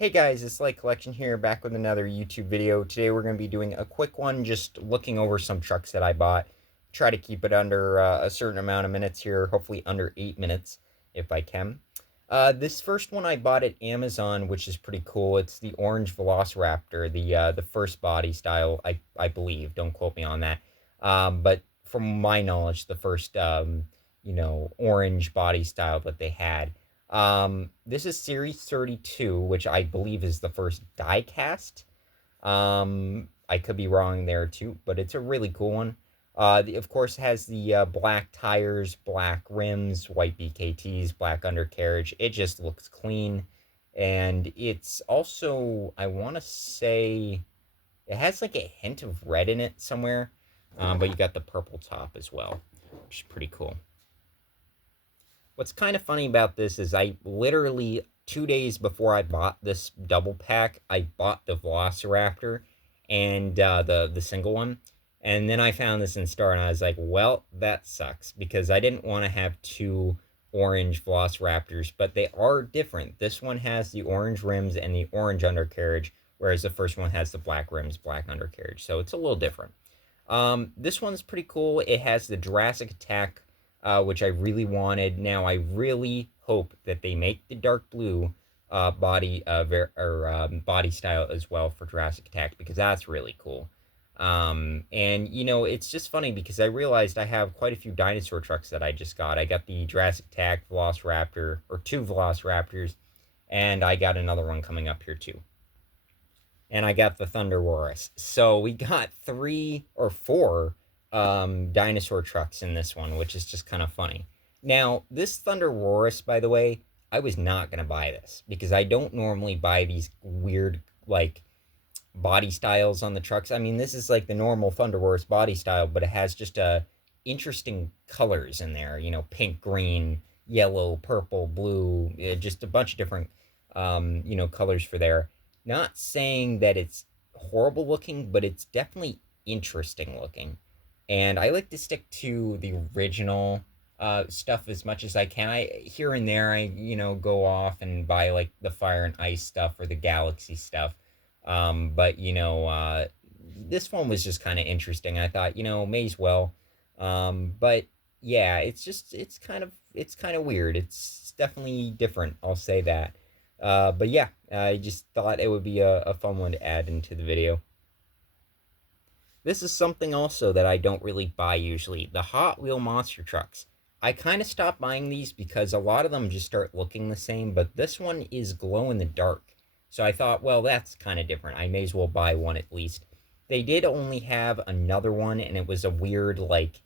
Hey guys, it's Light Collection here, back with another YouTube video. Today we're going to be doing a quick one, just looking over some trucks that I bought. Try to keep it under a certain amount of minutes here, hopefully under 8 minutes, if I can. This first one I bought at Amazon, which is pretty cool. It's the orange Velociraptor, the first body style, I believe. Don't quote me on that. But from my knowledge, the first, orange body style that they had. This is Series 32, which I believe is the first die-cast. I could be wrong there too, but it's a really cool one. Of course, has the black tires, black rims, white BKTs, black undercarriage. It just looks clean. And it's also, I want to say, it has like a hint of red in it somewhere. But you got the purple top as well, which is pretty cool. What's kind of funny about this is I literally 2 days before I bought this double pack, I bought the Velociraptor and the single one, and then I found this in store, and I was like, well, that sucks because I didn't want to have two orange Velociraptors, but they are different. This one has the orange rims and the orange undercarriage, whereas the first one has the black rims, black undercarriage. So it's a little different. This one's pretty cool. It has the Jurassic Attack, which I really wanted. Now I really hope that they make the dark blue body style as well for Jurassic Attack, because that's really cool. And it's just funny because I realized I have quite a few dinosaur trucks that I just got. I got the Jurassic Attack Velociraptor, or two Velociraptors, and I got another one coming up here too. And I got the Thunder Walrus. So we got 3 or 4 dinosaur trucks in this one, which is just kind of funny. Now, this Thunder Walrus, by the way, I was not going to buy this because I don't normally buy these weird, like, body styles on the trucks. I mean, this is like the normal Thunder Walrus body style, but it has just interesting colors in there, pink, green, yellow, purple, blue, just a bunch of different, colors for there. Not saying that it's horrible looking, but it's definitely interesting looking. And I like to stick to the original stuff as much as I can. I here and there I go off and buy like the Fire and Ice stuff or the Galaxy stuff. But this one was just kind of interesting. I thought may as well. But yeah, it's kind of weird. It's definitely different. I'll say that. But yeah, I just thought it would be a fun one to add into the video. This is something also that I don't really buy usually, the Hot Wheel monster trucks. I kind of stopped buying these because a lot of them just start looking the same, but this one is glow in the dark. So I thought, well, that's kind of different. I may as well buy one at least. They did only have another one, and it was a weird, like,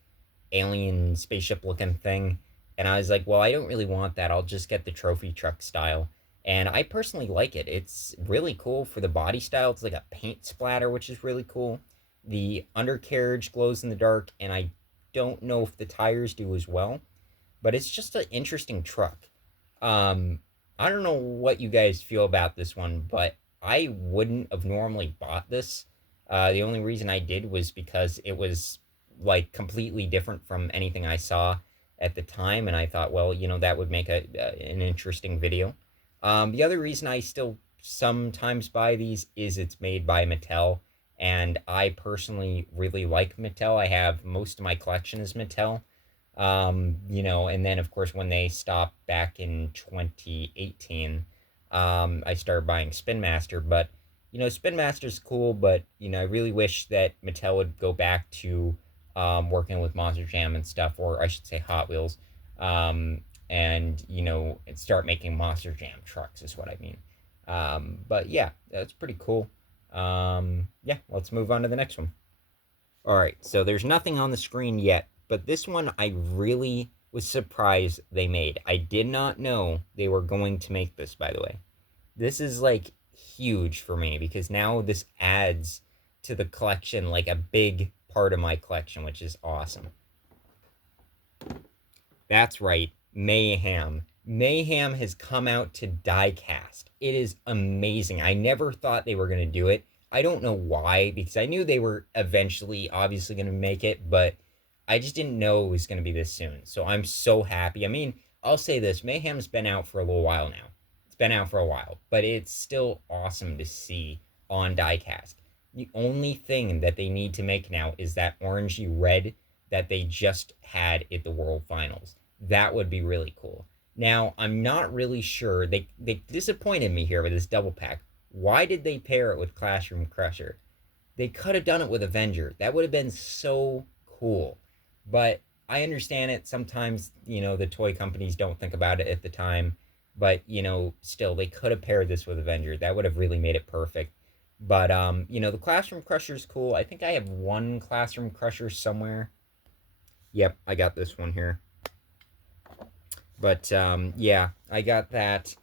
alien spaceship looking thing. And I was like, well, I don't really want that. I'll just get the trophy truck style. And I personally like it. It's really cool for the body style. It's like a paint splatter, which is really cool. The undercarriage glows in the dark, and I don't know if the tires do as well, but it's just an interesting truck. I don't know what you guys feel about this one, but I wouldn't have normally bought this. The only reason I did was because it was like completely different from anything I saw at the time, and I thought, well, that would make an interesting video. The other reason I still sometimes buy these is it's made by Mattel, and I personally really like Mattel. I have most of my collection is Mattel. And then of course when they stopped back in 2018, I started buying Spin Master. But Spin Master's cool, but I really wish that Mattel would go back to working with Monster Jam and stuff, or I should say Hot Wheels, and start making Monster Jam trucks is what I mean. But yeah, that's pretty cool. Yeah, let's move on to the next one. All right, so there's nothing on the screen yet, but this one I really was surprised they made. I did not know they were going to make this, by the way. This is like huge for me because now this adds to the collection, like a big part of my collection, which is awesome. That's right, Mayhem. Mayhem has come out to diecast. It is amazing. I never thought they were going to do it. I don't know why, because I knew they were eventually obviously going to make it, but I just didn't know it was going to be this soon. So I'm so happy. I mean, I'll say this, Mayhem's been out for a little while now. It's been out for a while, but it's still awesome to see on diecast. The only thing that they need to make now is that orangey red that they just had at the World Finals. That would be really cool. Now, I'm not really sure. They disappointed me here with this double pack. Why did they pair it with Classroom Crusher? They could have done it with Avenger. That would have been so cool. But I understand it. Sometimes, the toy companies don't think about it at the time. But, still, they could have paired this with Avenger. That would have really made it perfect. But, the Classroom Crusher is cool. I think I have one Classroom Crusher somewhere. Yep, I got this one here. But, yeah, I got that.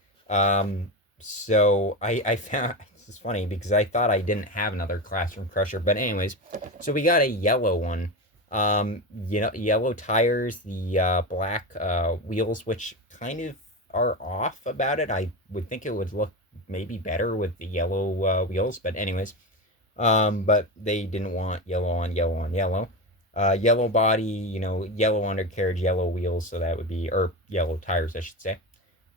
So I found it's funny because I thought I didn't have another Classroom Crusher, but anyways, so we got a yellow one. Yellow tires, the black wheels, which kind of are off about it. I would think it would look maybe better with the yellow wheels, but anyways, but they didn't want yellow on yellow on yellow. Yellow body, yellow undercarriage, yellow wheels, so that would be, or yellow tires, I should say.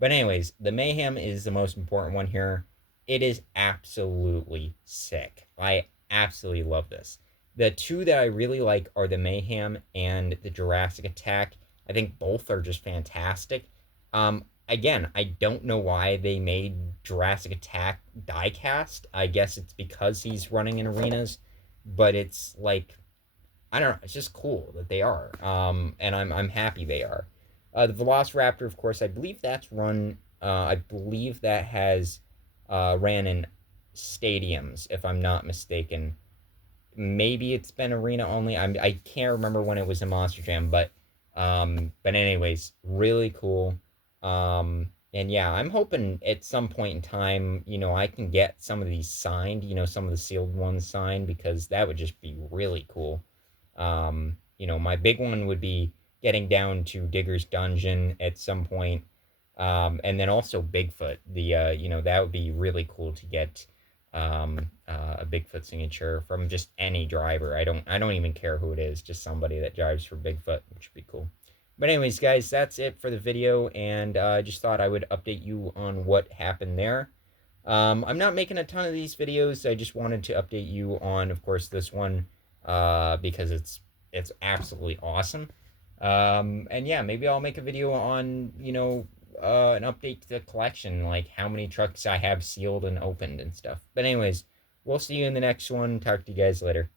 But anyways, the Mayhem is the most important one here. It is absolutely sick. I absolutely love this. The two that I really like are the Mayhem and the Jurassic Attack. I think both are just fantastic. Again, I don't know why they made Jurassic Attack diecast. I guess it's because he's running in arenas, but it's like, I don't know. It's just cool that they are. And I'm happy they are. The Velociraptor, of course, I believe that's run. I believe that has ran in stadiums, if I'm not mistaken. Maybe it's been arena only. I can't remember when it was in Monster Jam, but anyways, really cool. And yeah, I'm hoping at some point in time, I can get some of these signed. Some of the sealed ones signed because that would just be really cool. My big one would be getting down to Digger's Dungeon at some point. And then also Bigfoot. That would be really cool to get a Bigfoot signature from just any driver. I don't even care who it is, just somebody that drives for Bigfoot, which would be cool. But anyways, guys, that's it for the video, and I just thought I would update you on what happened there. I'm not making a ton of these videos. I just wanted to update you on, of course, this one because it's absolutely awesome. And yeah, maybe I'll make a video on an update to the collection, like how many trucks I have sealed and opened and stuff. But anyways, we'll see you in the next one. Talk to you guys later.